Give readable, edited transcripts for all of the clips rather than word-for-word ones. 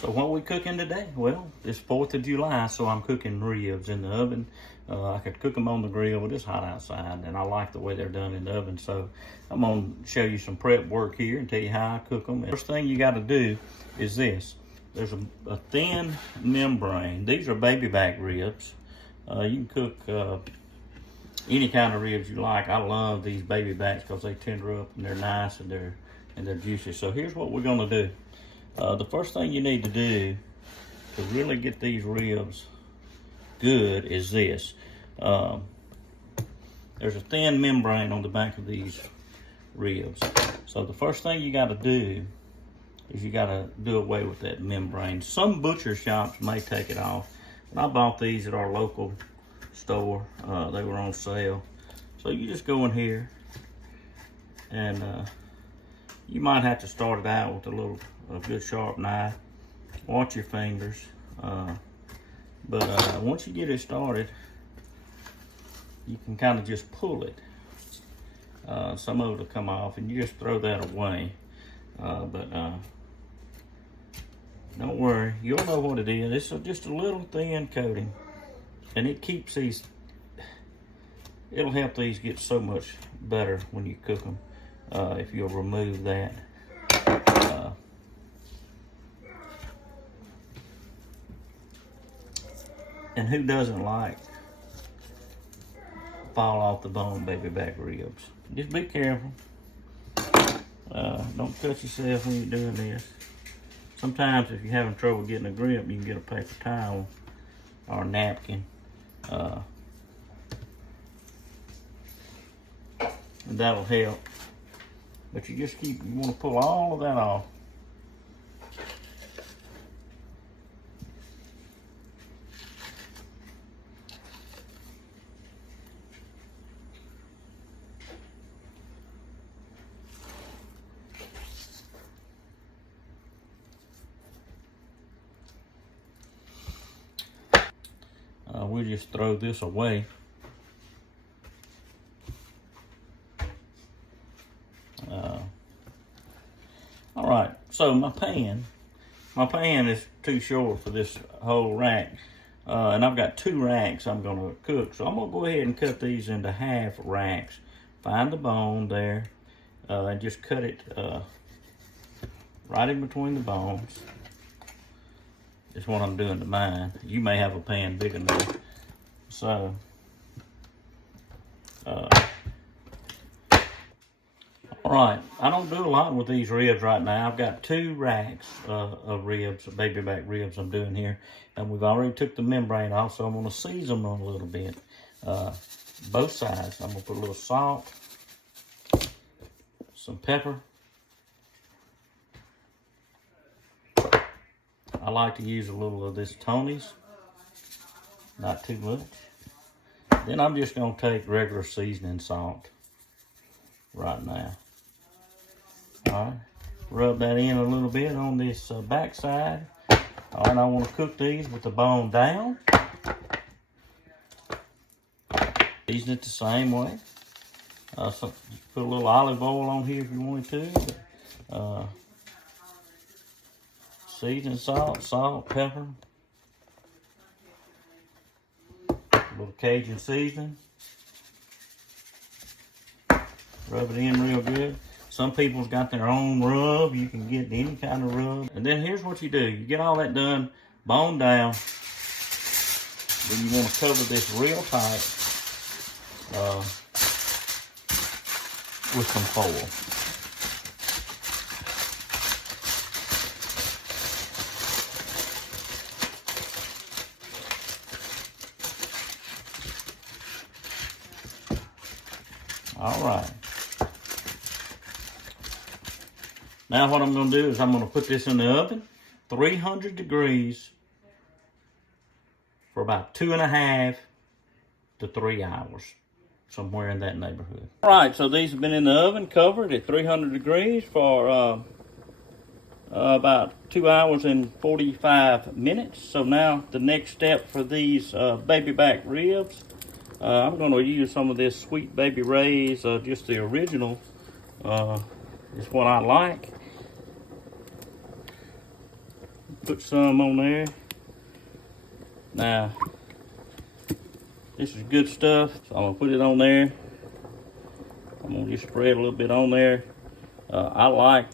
So what we cooking today? Well, it's 4th of July, so I'm cooking ribs in the oven. I could cook them on the grill, but it's hot outside, and I like the way they're done in the oven. So I'm gonna show you some prep work here and tell you how I cook them. First thing you gotta do is this. There's a thin membrane. These are baby back ribs. You can cook any kind of ribs you like. I love these baby backs because they tender up and they're nice and they're juicy. So here's what we're gonna do. The first thing you need to do to really get these ribs good is this. There's a thin membrane on the back of these ribs. So the first thing you gotta do is you gotta do away with that membrane. Some butcher shops may take it off, but I bought these at our local store. They were on sale. So you just go in here and you might have to start it out with a good sharp knife. Watch your fingers. But once you get it started, you can kind of just pull it. Some of it will come off and you just throw that away. Don't worry, you'll know what it is. It's just a little thin coating, and it keeps these, it'll help these get so much better when you cook them, if you'll remove that. And who doesn't like fall off the bone baby back ribs? Just be careful. Don't cut yourself when you're doing this. Sometimes if you're having trouble getting a grip, you can get a paper towel or a napkin. And that'll help. But you want to pull all of that off. We'll just throw this away. All right, so my pan is too short for this whole rack. And I've got 2 racks I'm gonna cook. So I'm gonna go ahead and cut these into half racks. Find the bone there, and just cut it right in between the bones. That's what I'm doing to mine. You may have a pan big enough. So, all right, I don't do a lot with these ribs right now. I've got 2 racks of ribs, baby back ribs I'm doing here. And we've already took the membrane off, so I'm gonna season them a little bit. Both sides. I'm gonna put a little salt, some pepper. I like to use a little of this Tony's, not too much. Then I'm just gonna take regular seasoning salt right now. All right, rub that in a little bit on this back side. All right, I wanna cook these with the bone down. Season it the same way. So put a little olive oil on here if you wanted to. Season salt, pepper, a little Cajun seasoning. Rub it in real good. Some people's got their own rub. You can get any kind of rub. And then here's what you do. You get all that done, bone down. Then you want to cover this real tight with some foil. All right. Now what I'm going to do is I'm going to put this in the oven, 300 degrees, for about 2.5 to 3 hours, somewhere in that neighborhood. All right, so these have been in the oven, covered at 300 degrees for about 2 hours and 45 minutes. So now the next step for these baby back ribs, I'm going to use some of this Sweet Baby Ray's, just the original, is what I like. put some on there. Now, this is good stuff, so I'm gonna put it on there. I'm gonna just spread a little bit on there. I like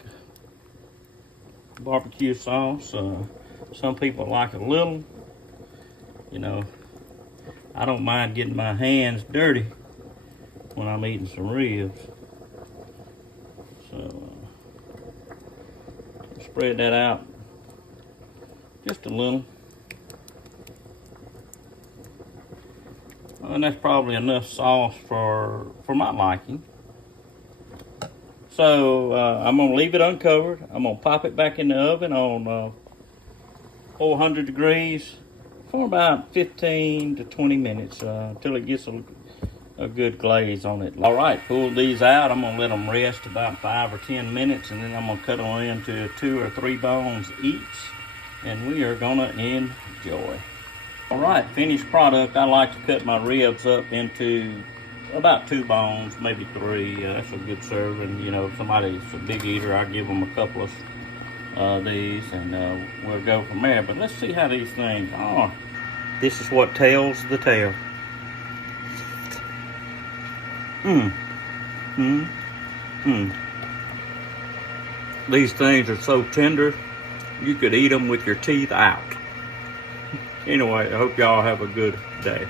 barbecue sauce. Some people like a little. You know, I don't mind getting my hands dirty when I'm eating some ribs. So, spread that out just a little. And that's probably enough sauce for my liking. So I'm gonna leave it uncovered. I'm gonna pop it back in the oven on 400 degrees for about 15 to 20 minutes until it gets a good glaze on it. All right, pull these out. I'm gonna let them rest about 5 or 10 minutes, and then I'm gonna cut them into 2 or 3 bones each, and we are gonna enjoy. All right, finished product. I like to cut my ribs up into about 2 bones, maybe 3. That's a good serving. You know, if somebody's a big eater, I give them a couple of these, and we'll go from there. But let's see how these things are. This is what tells the tale. These things are so tender, you could eat them with your teeth out. Anyway, I hope y'all have a good day.